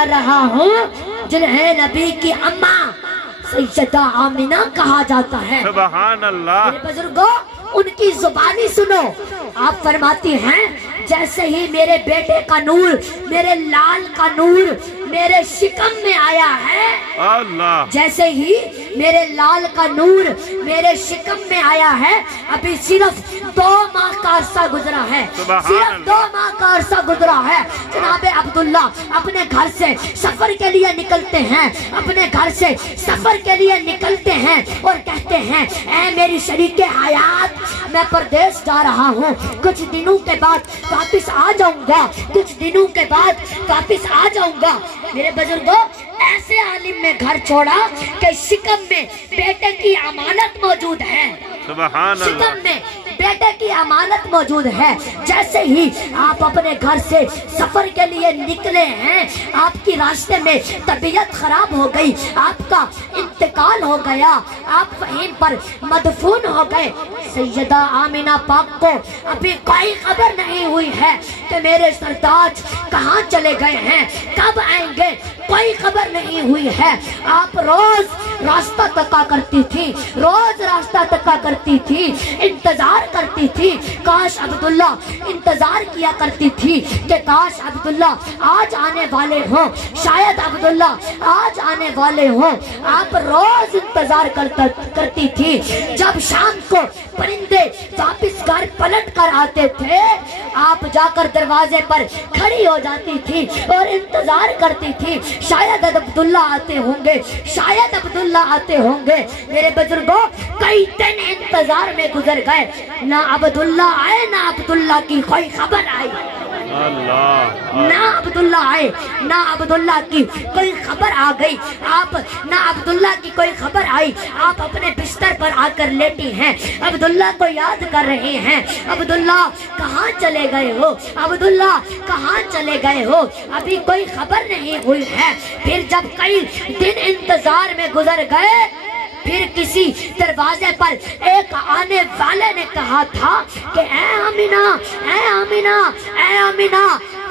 कर रहा हूँ जिन्हें नबी की अम्मा सैयदा आमिना कहा जाता है। सुभान अल्लाह। मेरे बुजुर्गों, उनकी जुबानी सुनो। आप फरमाती हैं, जैसे ही मेरे बेटे का नूर, मेरे लाल का नूर मेरे शिकम में आया है, अल्लाह, जैसे ही मेरे लाल का नूर मेरे शिकम में आया है, अभी सिर्फ 2 माह का अरसा गुजरा है, सिर्फ 2 माह का अरसा गुजरा है। जनाब अब्दुल्ला अपने घर से सफर के लिए निकलते हैं, अपने घर से सफर के लिए निकलते हैं और कहते हैं, ऐ मेरी शरीके हयात, मैं परदेश जा रहा हूँ, कुछ दिनों के बाद वापिस आ जाऊंगा, कुछ दिनों के बाद वापिस आ जाऊंगा। मेरे बुजुर्गों, ऐसे आलिम में घर छोड़ा कि शिकम में बेटे की अमानत मौजूद है। सुभान अल्लाह। शिकम में बेटे की अमानत मौजूद है। जैसे ही आप अपने घर से सफर के लिए निकले हैं, आपकी रास्ते में तबीयत खराब हो गई, आपका इंतकाल हो गया, आप वहीं पर मदफून हो गए। सैयदा आमिना पाक को अभी कोई खबर नहीं हुई है कि मेरे सरताज कहाँ चले गए हैं, कब आएंगे, कोई खबर नहीं हुई है। आप रोज रास्ता तका करती थी, रोज रास्ता तका करती थी, इंतजार करती थी। काश अब्दुल्ला इंतजार किया करती थी कि काश अब्दुल्ला आज आने वाले हो, शायद अब्दुल्ला आज आने वाले हो। आप रोज इंतजार करती थी। जब शाम को परिंदे वापिस घर पलट कर आते थे, आप जाकर दरवाजे पर खड़ी हो जाती थी और इंतजार करती थी, शायद अब्दुल्ला आते होंगे, शायद अब्दुल्ला आते होंगे। मेरे बुजुर्गों, कई दिन इंतजार में गुजर गए, ना अब्दुल्ला आए, ना अब्दुल्ला की कोई खबर आई। अल्लाह। ना अब्दुल्ला आए, ना अब्दुल्ला की कोई खबर आ गई। आप ना अब्दुल्ला की कोई खबर आई, आप अपने बिस्तर पर आकर लेटी हैं, अब्दुल्ला को याद कर रहे हैं। अब्दुल्ला कहाँ चले गए हो, अब्दुल्ला कहाँ चले गए हो, अभी कोई खबर नहीं हुई है। फिर जब कई दिन इंतजार में गुजर गए, फिर किसी दरवाजे पर एक आने वाले ने कहा था कि ऐ आमिना, ऐ आमिना, ऐ आमिना,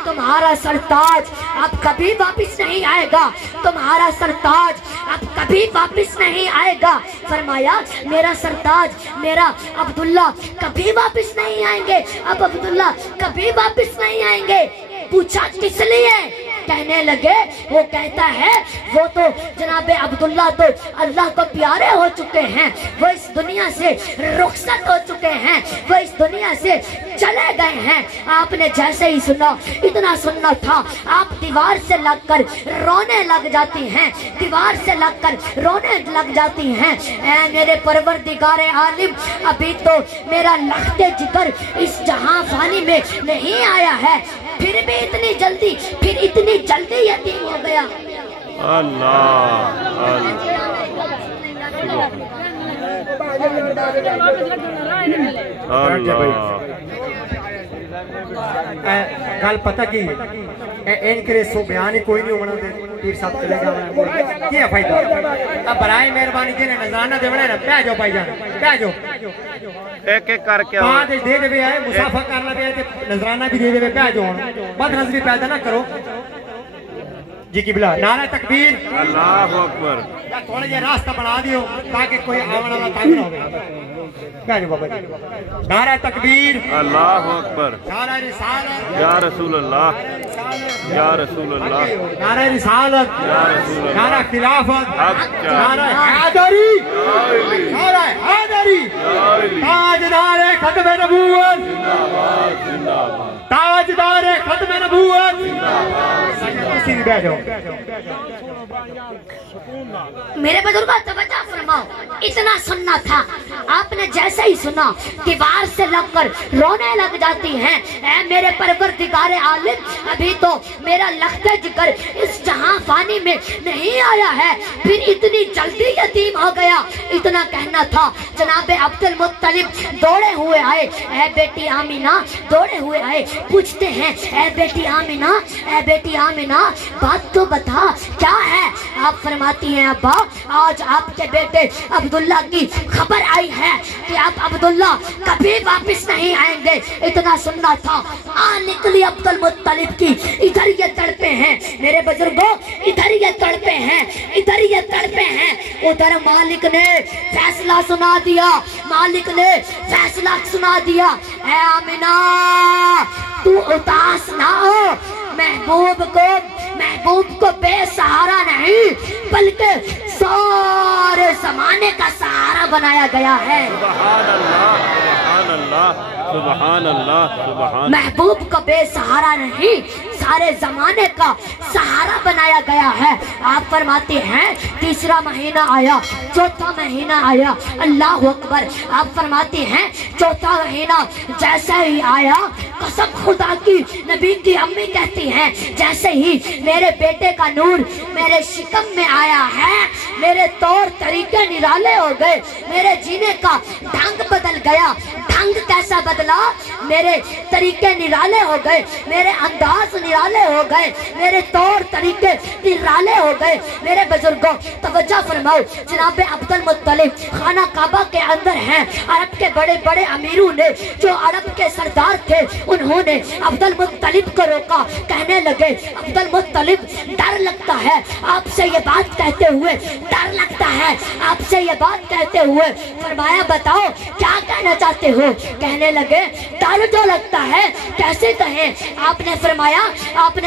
तुम्हारा सरताज अब कभी वापिस नहीं आएगा, तुम्हारा सरताज अब कभी वापिस नहीं आएगा। फरमाया, मेरा सरताज, मेरा अब्दुल्ला कभी वापिस नहीं आएंगे, अब अब्दुल्ला कभी वापिस नहीं आएंगे। पूछा किस लिए? कहने लगे, वो कहता है, वो तो जनाबे अब्दुल्ला तो अल्लाह को प्यारे हो चुके हैं, वो इस दुनिया से रुखसत हो चुके हैं, वो इस दुनिया से चले गए हैं। आपने जैसे ही सुना, इतना सुनना था, आप दीवार से लगकर रोने लग जाती हैं, दीवार से लगकर रोने लग जाती हैं। ऐ मेरे परवरदिगारे आलिम, अभी तो मेरा लख्ते जिगर इस जहां फानी में नहीं आया है, फिर भी इतनी जल्दी, फिर इतनी जल्दी यतीम हो गया। अल्लाह। गल पता की इनके सो बयान ही कोई नहीं होना, पीर साहब चले जाना क्या फायदा। अब बराए मेहरबानी जी ने नजराना देवना है, बह जाओ भाई जान, बह जाओ, एक एक करके बाद दे देवे है, मुसाफा करना पे है, नजराना भी दे देवे, बह जाओ, बद नजरी पैदा ना करो जी की बिला। नारा तकबीर, अल्लाह अकबर। थोड़ा जिहा रास्ता बना दियो ताकि कोई आने वाला तंग ना हो। बाबा जी, नारा तकबीर, अल्लाह अकबर, नारा रिसालत, या रसूल अल्लाह, या रसूल अल्लाह, नारा रिसालत, या रसूल अल्लाह, नारा खिलाफत, नारा हक हैदरी, नारा हैदरी, ताजदार खत्म नबूवत, ताजदार खत्म नबूवत। बैठ जाओ। मेरे बुजुर्गों, तवज्जो फरमाओ, इतना सुनना था। आपने जैसे ही सुना, दीवार से लगकर रोने लग जाती हैं। ऐ मेरे परवरदिगारे आलिम, अभी तो मेरा लख्ते जिगर इस जहां फानी में नहीं आया है, फिर इतनी जल्दी यतीम हो गया। इतना कहना था। जनाबे अब्दुल मुत्तलिब दौड़े हुए आए, ऐ बेटी आमिना, दौड़े हुए आए, पूछते हैं, ऐ बेटी आमिना, ऐ बेटी आमिना, बात तो बता क्या है। आप फरमाती हैं अब्बा आज आपके बेटे अब्दुल्ला की खबर आई है कि आप अब्दुल्ला कभी वापस नहीं आएंगे, इतना सुनना था। निकली अब्दुल मुत्तलिब की, इधर ये तड़पे हैं मेरे बुजुर्गों, इधर ये तड़पे हैं, इधर ये तड़पे हैं। उधर मालिक ने फैसला सुना दिया, मालिक ने फैसला सुना दिया। ऐ आमिना तू उदास ना हो, महबूब को बेसहारा नहीं बल्कि सारे जमाने का सहारा बनाया गया है। सुभान अल्लाह, सुभान अल्लाह, सुभान अल्लाह, सुभान। महबूब को बेसहारा नहीं सारे जमाने का सहारा बनाया गया है। आप फरमाते हैं तीसरा महीना आया, चौथा महीना आया, अल्लाह अकबर। आप फरमाते हैं चौथा महीना जैसे ही आया, कसम खुदा की, नबी की अम्मी कहती हैं जैसे ही मेरे बेटे का नूर मेरे शिकम में आया है, मेरे तौर तरीके निराले हो गए, मेरे जीने का ढंग बदल गया। ढंग कैसा बदला? मेरे तरीके निराले हो गए, मेरे अंदाज निराले हो गए, मेरे तौर तरीके निराले हो गए। मेरे बुजुर्गों तवज्जो फरमाओ, जनाब अब्दुल मुत्तलिब खाना काबा के अंदर हैं। अरब के बड़े बड़े अमीरों ने, जो अरब के सरदार थे, उन्होंने अब्दुल मुत्तलिब को रोका। कहने लगे अब्दुल मुत्तलिब डर लगता है आपसे ये बात कहते हुए, डर लगता है आपसे ये बात कहते हुए। फरमाया बताओ क्या कहना चाहते हो? कहने लगे डर जो लगता है कैसे कहें? आपने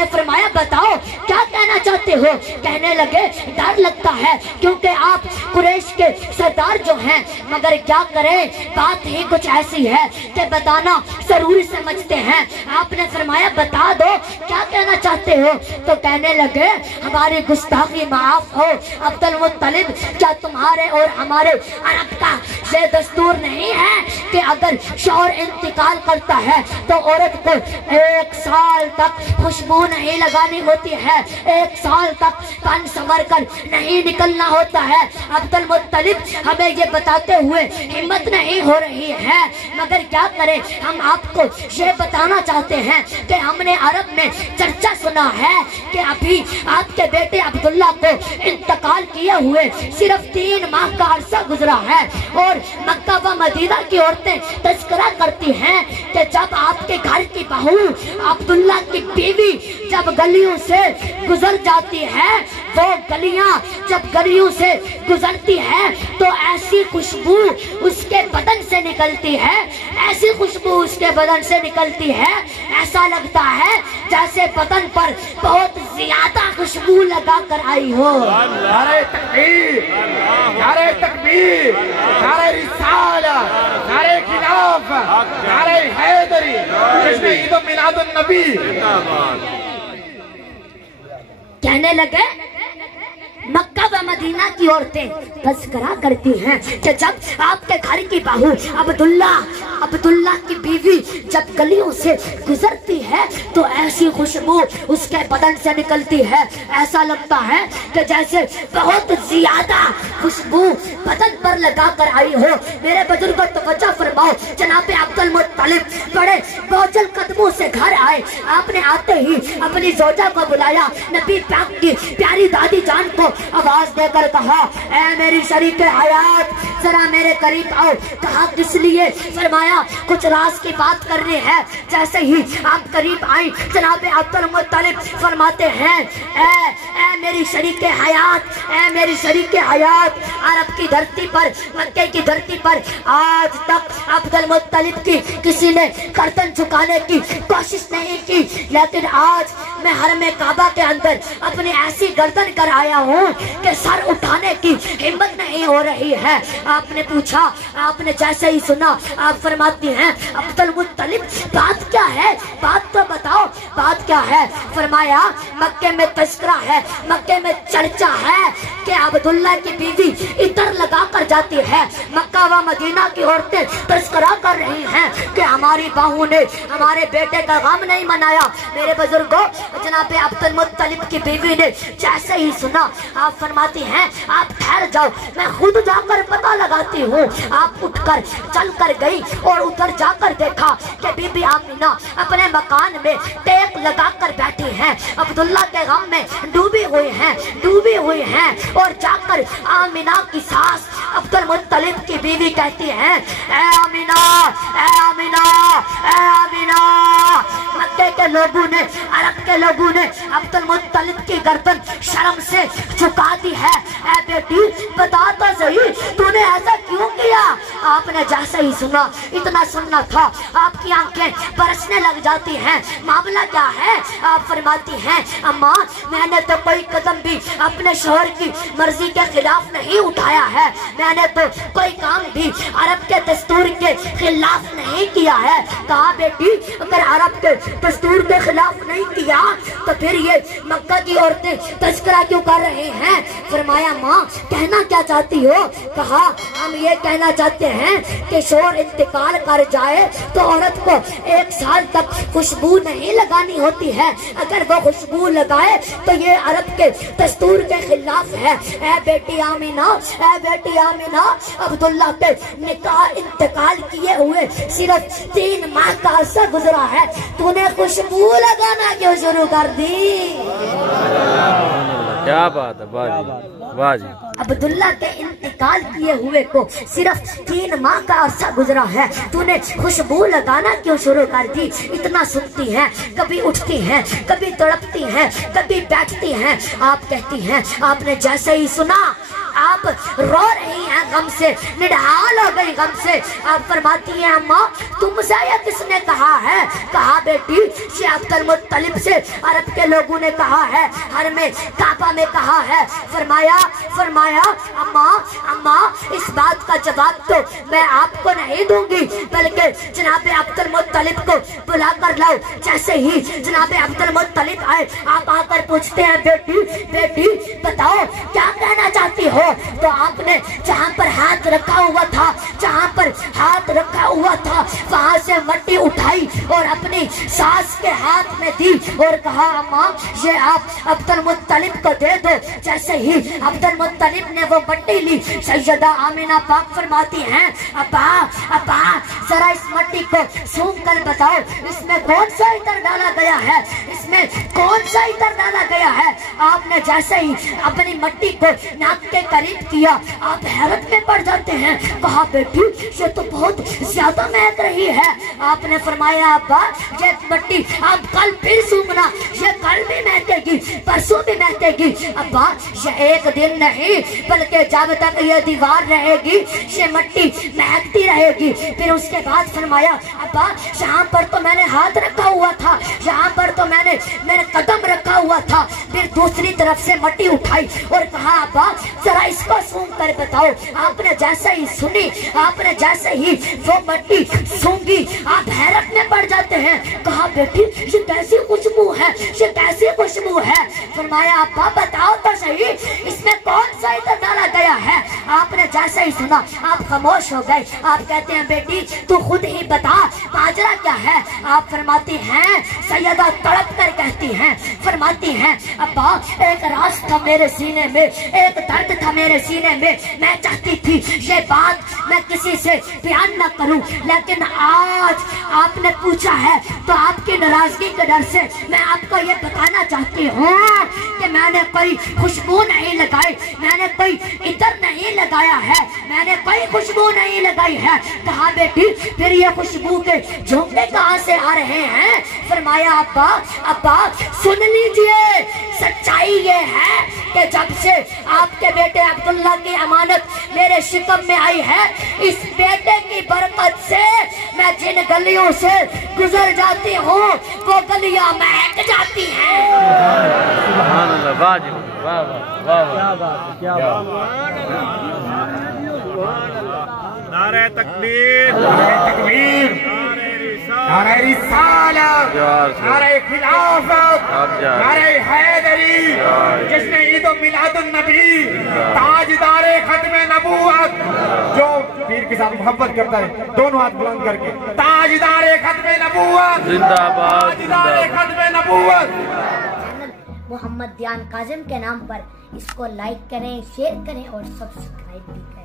फरमाया बताओ क्या कहना चाहते हो? कहने लगे डर लगता है क्योंकि आप कुरैश के सरदार जो हैं, मगर क्या करें बात ही कुछ ऐसी है कि बताना जरूरी समझते हैं। आपने फरमाया बता दो क्या कहना चाहते हो? तो कहने लगे हमारी गुस्ताखी माफ हो अब्दुल मुत्तलिब, क्या तुम्हारे और हमारे अरब का ये दस्तूर नहीं है कि अगर शौहर इंतकाल करता है तो औरत को 1 साल तक खुशबू नहीं लगानी होती है, 1 साल तक तन संवर कर नहीं निकलना होता है। अब्दुल मुत्तलिब हमें ये बताते हुए हिम्मत नहीं हो रही है, मगर क्या करें, हम आपको ये बताना चाहते हैं कि हमने अरब में चर्चा सुना है कि अभी आपके बेटे अब्दुल्ला को इंतकाल किए हुए सिर्फ 3 माह का अरसा गुजरा है। और मक्का व मदीना की औरतें तज़किरा करती हैं कि जब आपके घर की बहू अब्दुल्ला की बीवी जब गलियों से गुजर जाती है, वो गलियां जब गलियों से गुजरती है तो ऐसी खुशबू उसके बदन से निकलती है, ऐसी खुशबू उसके बदन से निकलती है, ऐसा लगता है जैसे बदन पर बहुत ज्यादा खुशबू लगा कर आई हो। नारे तकबीर, नारे तकबीर, नारे रिसाला, नारे खिलाफ, नारे हैदरी, जश्न ईद मिलादुन नबी। कहने लगे मक्का व मदीना की औरतें तज़किरा करती हैं कि जब आपके घर की बहू अब्दुल्ला की बीवी जब गलियों से गुजरती है तो ऐसी खुशबू उसके बदन से निकलती है, ऐसा लगता है कि जैसे बहुत ज्यादा खुशबू बदन पर लगा कर आई हो। मेरे बुजुर्गों तवज्जो फरमाओ, जनाब अब्दुल मुत्तलिब बड़े बोझल कदमों से घर आए। आपने आते ही अपनी जोजा को बुलाया, नबी पाक की प्यारी दादी जान को आवाज देकर कहा ऐ मेरी शरीके हयात जरा मेरे करीब आओ। कहा किस लिए? फरमाया कुछ राज की बात करनी है। जैसे ही आप करीब आई जनाब अब्दुल मुत्तलिब फरमाते हैं ऐ मेरी शरीके हयात, ऐ मेरी शरीके हयात, अरब की धरती पर, मक्के की धरती पर आज तक अब्दुल मुत्तलिब की किसी ने गर्दन झुकाने की कोशिश नहीं की, लेकिन आज मैं हरम काबा के अंदर अपनी ऐसी गर्दन कर आया हूँ कि सर उठाने की हिम्मत नहीं हो रही है। आपने पूछा, आपने जैसे ही सुना आप फरमाती हैं अब्दुल मुत्तलिब बात क्या है, बात तो बताओ बात क्या है? फरमाया मक्के में तस्करा है, मक्के में चर्चा है कि अब्दुल्ला की बीवी इतर लगा कर जाती है। मक्का व मदीना की औरतें तस्करा कर रही हैं कि हमारी बाहू ने हमारे बेटे का गम नहीं मनाया। मेरे बुजुर्गों, जनाब अब्दुल मुत्तलिब की बीवी ने जैसे ही सुना, आप फरमाती हैं आप ठहर जाओ, मैं खुद जाकर पता लगाती हूँ। आप उठकर चल कर गई और उधर जाकर देखा कि बीबी आमिना अपने मकान में टेक लगा कर बैठी हैं, अब्दुल्ला के गम में डूबी हुई हैं और जाकर आमिना की सास अब्दुल मुत्तलिब की बीवी कहती है, ए आमिना, ए आमिना, ए आमिना। मक्के के लोगों ने, अरब के लोगों ने अब्दुल मुत्तलिब की गर्दन शर्म से झुका दी है। ए बेटी बता तो सही, तूने ऐसा क्यों किया? आपने जैसे ही सुना, इतना सुनना था, आपकी आंखें बरसने लग जाती हैं। मामला क्या है? आप फरमाती हैं, अम्मा मैंने तो कोई कदम भी अपने शोहर की मर्जी के खिलाफ नहीं उठाया है, मैंने तो कोई काम भी अरब के दस्तूर के खिलाफ नहीं किया है। कहा बेटी अगर अरब के दस्तूर के खिलाफ नहीं किया तो फिर ये मक्का की औरतें तस्करा क्यों कर रहे हैं? फरमाया माँ कहना क्या चाहती हो? कहा हम ये कहना चाहते हैं कि शोहर इंतकाल कर जाए तो औरत को 1 साल तक खुशबू नहीं लगानी होती है, अगर वो खुशबू लगाए तो ये अरब के दस्तूर के खिलाफ है। ए बेटी आमिना, ए बेटी आमिना, अब्दुल्ला के निकाह इंतकाल किए हुए सिर्फ 3 माह का अरसा गुजरा है, तूने खुशबू लगाना क्यों शुरू कर दी? क्या बात है वाह जी। अब्दुल्ला के इंतकाल किए हुए को सिर्फ 3 माह का अरसा गुजरा है, तूने खुशबू लगाना क्यों शुरू कर दी? इतना सुनती हैं, कभी उठती हैं, कभी तड़पती हैं, कभी बैठती हैं। आप कहती हैं आपने जैसे ही सुना आप रो रही हैं गम से, निढाल हो गई गम से। आप फरमाती हैं अम्मा तुमसे ये किसने कहा है? कहा बेटी ये अब्दुल मुत्तलिब से अरब के लोगों ने कहा है, हर में काबा में कहा है। फरमाया अम्मा अम्मा इस बात का जवाब तो मैं आपको नहीं दूंगी, बल्कि जनाब अब्दुल मुत्तलिब को बुला कर लाओ। जैसे ही जनाब अब्दुल मुत्तलिब आए, आप आकर पूछते हैं बेटी बताओ क्या कहना चाहती हो? तो आपने जहाँ पर हाथ रखा हुआ था वहां से मट्टी उठाई और अपनी सास के हाथ में दी और कहा अम्मा ये आप अब्दुल मुत्तलिब को दे दो। जैसे ही अब्दुल मुत्तलिब ने वो मट्टी ली, सैयदा आमिना पाक फरमाती हैं अब्बा जरा इस मट्टी को सूंघ कर बताओ इसमें कौन सा इतर डाला गया है, इसमें कौन सा इतर डाला गया है? आपने जैसे ही अपनी मट्टी को नाक के करीब किया, आप हैरत में पड़ जाते हैं। कहा बेटी ये तो बहुत ज्यादा महक रही है। आपने फरमाया अब्बा ये मट्टी आप कल फिर सूंघना, ये कल भी महकेगी, परसों भी महकेगी। अब्बा ये एक दिन नहीं बल्कि जब तक ये दीवार रहेगी ये मट्टी महकती रहेगी। फिर उसके बाद फरमाया अब्बा यहाँ पर तो मैंने हाथ रखा हुआ था, यहाँ पर तो मैंने कदम रखा हुआ था। फिर दूसरी तरफ से मट्टी उठाई और कहा अब्बा जरा इसको सूंघ कर बताओ। आपने जैसे ही सुनी, आपने जैसे ही वो मट्टी सूंघी, आप हैरत में पड़ जाते हैं। कहा बेटी ये कैसी खुशबू है, ये कैसी खुशबू है? फरमाया अब्बा बताओ तो सही इसमें कौन सा इतर डाला गया है? आपने जैसे ही सुना आप खामोश हो गए। आप कहते हैं बेटी तू खुद ही बता माजरा क्या है? आप फरमाती हैं सैयदा तड़प कर कहती हैं, फरमाती हैं अब्बा एक राज था मेरे सीने में, एक दर्द था मेरे सीने में, मैं चाहती थी ये बात मैं किसी से बयान न करूं, लेकिन आज आपने पूछा है तो आपकी नाराजगी के डर से मैं आपको ये बताना चाहती हूँ कि मैंने कोई खुशबू नहीं लगाई, मैंने कोई इतर नहीं लगाया है, मैंने कोई खुशबू नहीं लगाई है। कहा बेटी फिर ये खुशबू के झोंके कहाँ से आ रहे हैं? फरमाया अब्बा सुन लीजिए, सच्चाई ये है कि जब से आपके बेटे अब्दुल्ला की अमानत मेरे शिकम में आई है, इस बेटे की बरकत से मैं जिन गलियों से गुजर जाती हूँ वो गलियां महक जाती हैं। सुभान अल्लाह, वाह जी, वाह वाह, क्या बात। नारे तकबीर, नारे नारे रिसालत, नारे खिलाफत, नारे हैदरी, जिसने ईद मिलादुन नबी, ताजदारे खत्म नबूवत, जो पीर के साथ मोहब्बत करता है दोनों हाथ बुलंद करके, ताजदारे खत्म नबूवत जिंदाबाद, ताजदारे खत्म नबूवत। मोहम्मद दियान काजिम के नाम पर इसको लाइक करें, शेयर करें और सब्सक्राइब भी करें।